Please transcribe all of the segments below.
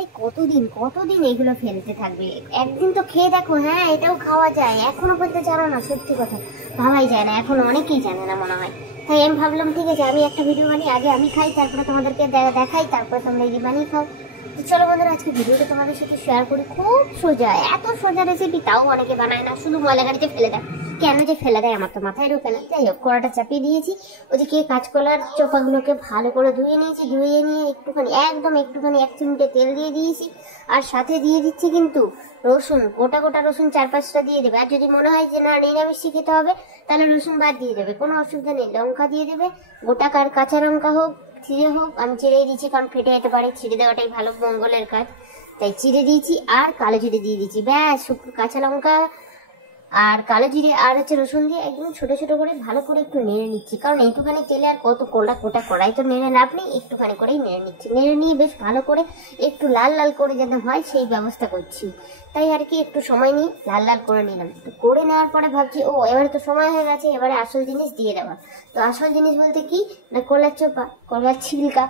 আরে কতদিন কতদিন এগুলো ফেলতে থাকবে, একদিন তো খেয়ে দেখো। হ্যাঁ এটাও খাওয়া যায়, এখনো পর্যন্ত জানো না, সত্যি কথা ভাবাই যায় না, এখন অনেকেই জানে না মনে হয়। তাই আমি ভাবলাম ঠিক আছে আমি একটা ভিডিও বানিয়ে আগে আমি খাই, তারপরে তোমাদেরকে দেখাই, তারপরে তোমরা এই বানিয়ে খাও। তো চলো বন্ধুরা আজকে ভিডিওটা তোমাদের সাথে শেয়ার করি। খুব সোজা, এত সোজা রেসিপি, তাও অনেকে বানায় না, শুধু ময়লা গাড়িতে ফেলে দেয়। কেন যে ফেলে দেয় আমার তো মাথায় ঢোকে না। যাই হোক, কড়াটা চাপিয়ে দিয়েছি, ওদিকে কাঁচকলার চোপাগুলোকে ভালো করে ধুয়ে নিয়েছি, ধুয়ে নিয়ে একটুখানি একটুখানি 1 চিমটে তেল দিয়ে দিয়েছি। আর সাথে দিয়ে দিচ্ছি কিন্তু রসুন, গোটা গোটা রসুন 4-5টা দিয়ে দেবে। আর যদি মনে হয় যে না নিরামিষ খেতে হবে তাহলে রসুন বাদ দিয়ে দেবে, কোনো অসুবিধা নেই। লঙ্কা দিয়ে দেবে, গোটা কাঁচা লঙ্কা হোক চিড়ে হোক, আমি চিড়েই দিচ্ছি কারণ ফেটে যেতে পারে, চিড়ে দেওয়াটাই ভালো, মঙ্গলের কাজ, তাই চিড়ে দিয়েছি। আর কালো জিরে দিয়ে দিচ্ছি, ব্যাস। শুকনো কাঁচা লঙ্কা আর কালো জিরে আর রসুন দিয়ে একদম ছোট ছোট করে ভালো করে একটু নেড়ে নিচ্ছি, কারণ এইটুখানি তেলে আর কত গোটা কড়াই তো নেড়ে লাভ নেই, একটুখানি করেই নেড়ে নিচ্ছি। নেড়ে নিয়ে বেশ ভালো করে একটু লাল লাল করে যেন হয় সেই ব্যবস্থা করছি। তাই আর কি একটু সময় নিয়ে লাল লাল করে নিলাম। তো করে নেওয়ার পরে ভাবছি ও এবারে তো সময় হয়ে গেছে, এবারে আসল জিনিস দিয়ে দেওয়া। তো আসল জিনিস বলতে কি না, কলার চোপা, কলার ছিলকা,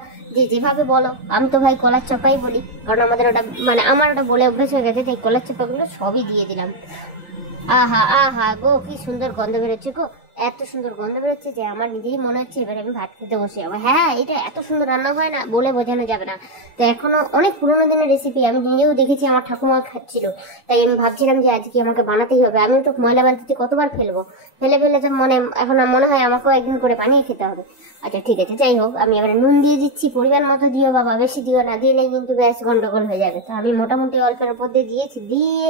যেভাবে বলো, আমি তো ভাই কলার চোপাই বলি, কারণ আমাদের ওটা মানে আমার ওটা বলে অভ্যেস হয়ে গেছে। তাই কলার চোপাগুলো সবই দিয়ে দিলাম। আহা আহা গো, কি সুন্দর গন্ধ বেরোচ্ছে গো, এত সুন্দর গন্ধ বেরোচ্ছে যে আমার নিজেই মনে হচ্ছে এবার আমি ভাত খেতে বসে যাবো। হ্যাঁ এটা এত সুন্দর রান্না হয় না, বলে বোঝানো যাবে না। তো এখনো অনেক পুরোনো দিনের রেসিপি, আমি নিজেও দেখেছি আমার ঠাকুমা খাচ্ছিল, তাই আমি ভাবছিলাম যে আজকে আমাকে বানাতেই হবে। আমি তো ময়লা বালতিতে কতবার ফেলে তো এখন মনে হয় আমাকেও একদিন করে বানিয়ে খেতে হবে। আচ্ছা ঠিক আছে, যাই হোক, আমি এবারে নুন দিয়ে দিচ্ছি, পরিমাণ মতো দিও বাবা, বেশি দিও না, দিলে কিন্তু ব্যাস গন্ডগোল হয়ে যাবে। তো আমি মোটামুটি অল্পের উপর দিয়ে দিয়েছি, দিয়ে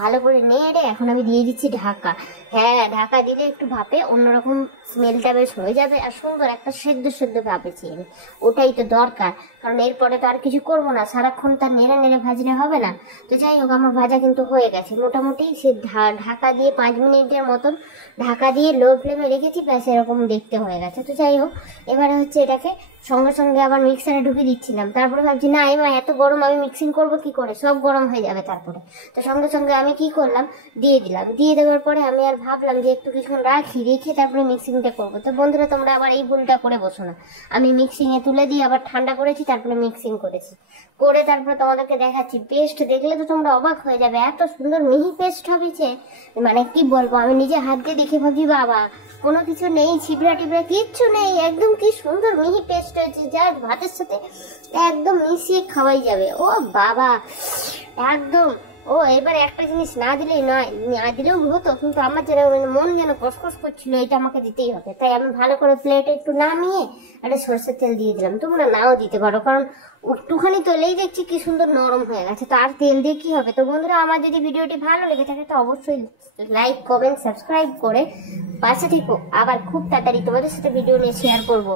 ভালো করে নেড়ে এখন আমি দিয়ে দিচ্ছি ঢাকা। হ্যাঁ ঢাকা দিলে একটু ভাপে অন্যরকম স্মেলটা বেশ হয়ে যাবে, আর সুন্দর একটা সেদ্ধ ভাপেছি আমি, ওটাই তো দরকার, কারণ এরপরে তো আর কিছু করবো না, সারাক্ষণ তার নেড়ে নেড়ে ভাজলে হবে না। তো যাই হোক, আমার ভাজা কিন্তু হয়ে গেছে মোটামুটি। সে ঢাকা দিয়ে 5 মিনিটের মতন ঢাকা দিয়ে লো ফ্লেমে রেখেছি, ব্যাস এরকম দেখতে হয়ে গেছে। তো যাই হোক, এবারে হচ্ছে এটাকে সঙ্গে সঙ্গে আবার মিক্সারে ঢুকে দিচ্ছিলাম, তারপরে ভাবছি না এবার এত গরম আমি মিক্সিং করব কি করে, সব গরম হয়ে যাবে তারপরে। তো সঙ্গে সঙ্গে আমি কি করলাম, দিয়ে দিলাম। দিয়ে দেওয়ার পরে আমি আর ভাবলাম যে একটু কিছুক্ষণ রেখে তারপরে মিক্সিংটা করবো। তো বন্ধুরা তোমরা আবার এই ভুলটা করে বসো না, আমি মিক্সিংয়ে তুলে দিয়ে আবার ঠান্ডা করেছি, তারপরে মিক্সিং করেছি, করে তারপরে তোমাদেরকে দেখাচ্ছি। পেস্ট দেখলে তো তোমরা অবাক হয়ে যাবে, এত সুন্দর মিহি পেস্ট হয়েছে, মানে কি বলবো, আমি নিজে হাত দিয়ে দেখে ভাবছি বাবা কোনো কিছু নেই, ছিবড়া টিবড়া কিচ্ছু নেই, একদম কি সুন্দর মিহি পেস্ট হয়েছে, যা ভাতের সাথে একদম মিশিয়ে খাওয়াই যাবে। ও বাবা একদম। ও এবার একটা জিনিস না দিলেই নয়, না দিলেও হতো, কিন্তু আমার যেন মন যেন কসকস করছিল, এটা আমাকে দিতেই হবে। তাই আমি ভালো করে প্লেটে একটু নামিয়ে একটা সরষের তেল দিয়ে দিলাম। তোমরা নাও দিতে পারো, কারণ একটুখানি তেলেই দেখছি কি সুন্দর নরম হয়ে গেছে, তো আর তেল দিয়ে কি হবে। তো বন্ধুরা আমার যদি ভিডিওটি ভালো লেগে থাকে তো অবশ্যই লাইক কমেন্ট সাবস্ক্রাইব করে পাশে থেকো। আবার খুব তাড়াতাড়ি তোমাদের সাথে ভিডিও নিয়ে শেয়ার করবো,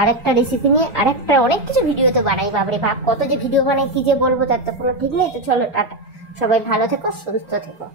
আরেকটা রেসিপি নিয়ে, আরেকটা অনেক কিছু ভিডিও তো বানাই, বাবরে বাপ কত যে ভিডিও বানাই কি যে বলবো তার তো কোনো ঠিক নেই। তো চলো টাটা, সবাই ভালো থেকো, সুস্থ থেকো।